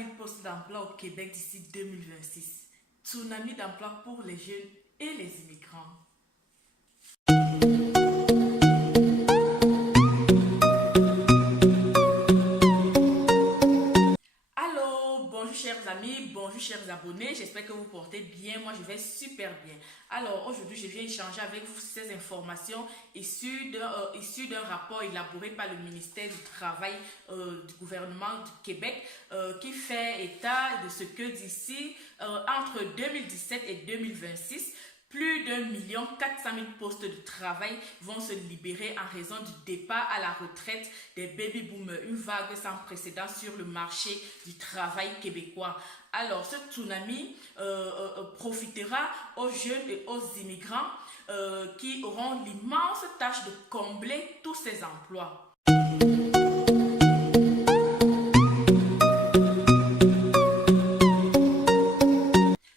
000 postes d'emploi au Québec d'ici 2026. Tsunami d'emploi pour les jeunes et les immigrants. Allô, bonjour chers amis, bonjour chers abonnés, j'espère que vous portez bien, moi je vais super bien. Alors aujourd'hui je viens échanger avec vous ces informations issues d'un rapport élaboré par le ministère du Travail du gouvernement du Québec qui fait état de ce que d'ici entre 2017 et 2026, plus d'1,4 million postes de travail vont se libérer en raison du départ à la retraite des baby boomers, une vague sans précédent sur le marché du travail québécois. Alors, ce tsunami profitera aux jeunes et aux immigrants qui auront l'immense tâche de combler tous ces emplois.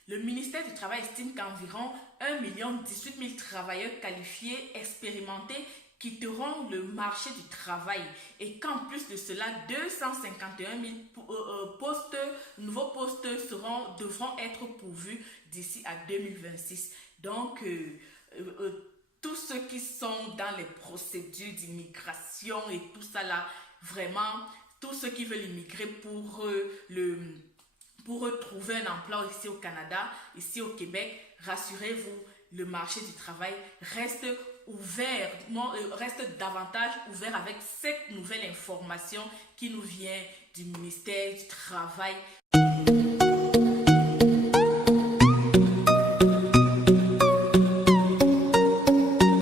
Le ministère du Travail estime qu'environ 1,018 million travailleurs qualifiés, expérimentés, quitteront le marché du travail et qu'en plus de cela, 251 000 nouveaux postes devront être pourvus d'ici à 2026. Donc, tous ceux qui sont dans les procédures d'immigration et tout ça là, vraiment, tous ceux qui veulent immigrer pour trouver un emploi ici au Canada, ici au Québec, rassurez-vous, le marché du travail reste ouvert, reste davantage ouvert avec cette nouvelle information qui nous vient du ministère du Travail.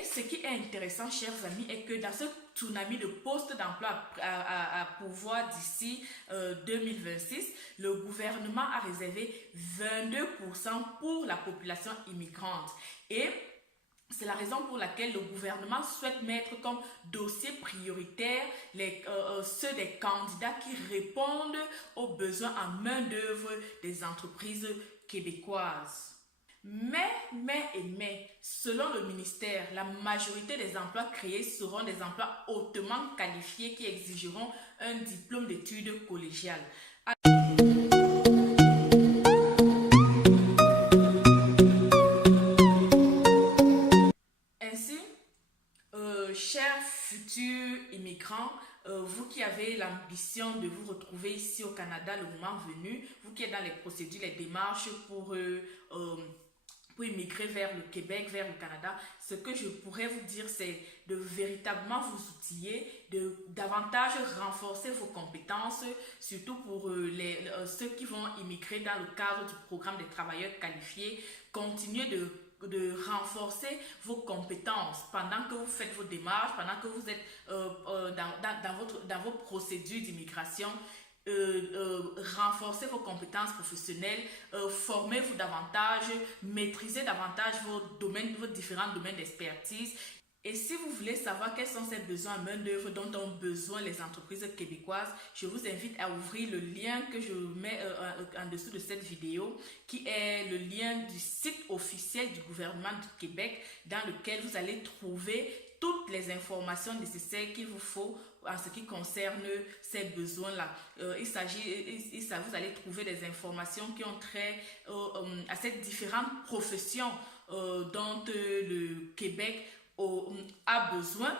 Ce qui est intéressant, chers amis, est que dans ce tsunami de postes d'emploi à pourvoir d'ici 2026, le gouvernement a réservé 22% pour la population immigrante. Et c'est la raison pour laquelle le gouvernement souhaite mettre comme dossier prioritaire ceux des candidats qui répondent aux besoins en main-d'œuvre des entreprises québécoises. Mais, selon le ministère, la majorité des emplois créés seront des emplois hautement qualifiés qui exigeront un diplôme d'études collégiales. Ainsi, chers futurs immigrants, vous qui avez l'ambition de vous retrouver ici au Canada le moment venu, vous qui êtes dans les procédures, les démarches pour immigrer vers le Québec, vers le Canada, ce que je pourrais vous dire, c'est de véritablement vous outiller, de davantage renforcer vos compétences, surtout pour ceux qui vont immigrer dans le cadre du programme des travailleurs qualifiés. Continuez de renforcer vos compétences pendant que vous faites vos démarches, pendant que vous êtes dans vos procédures d'immigration. Renforcez vos compétences professionnelles, formez-vous davantage, maîtrisez davantage vos différents domaines d'expertise. Et si vous voulez savoir quels sont ces besoins en main-d'œuvre dont ont besoin les entreprises québécoises, je vous invite à ouvrir le lien que je mets en dessous de cette vidéo, qui est le lien du site officiel du gouvernement du Québec, dans lequel vous allez trouver toutes les informations nécessaires qu'il vous faut en ce qui concerne ces besoins-là. Vous allez trouver des informations qui ont trait à ces différentes professions dont le Québec a besoin.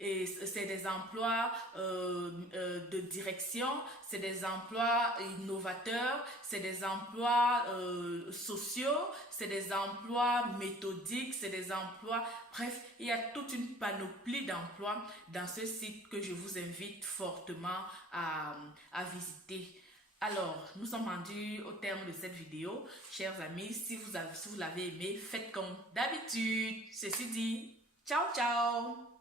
Et c'est des emplois de direction, c'est des emplois innovateurs, c'est des emplois sociaux, c'est des emplois méthodiques, c'est des emplois... Bref, il y a toute une panoplie d'emplois dans ce site que je vous invite fortement à visiter. Alors, nous sommes rendus au terme de cette vidéo. Chers amis, si vous l'avez aimé, faites comme d'habitude. Ceci dit, ciao, ciao!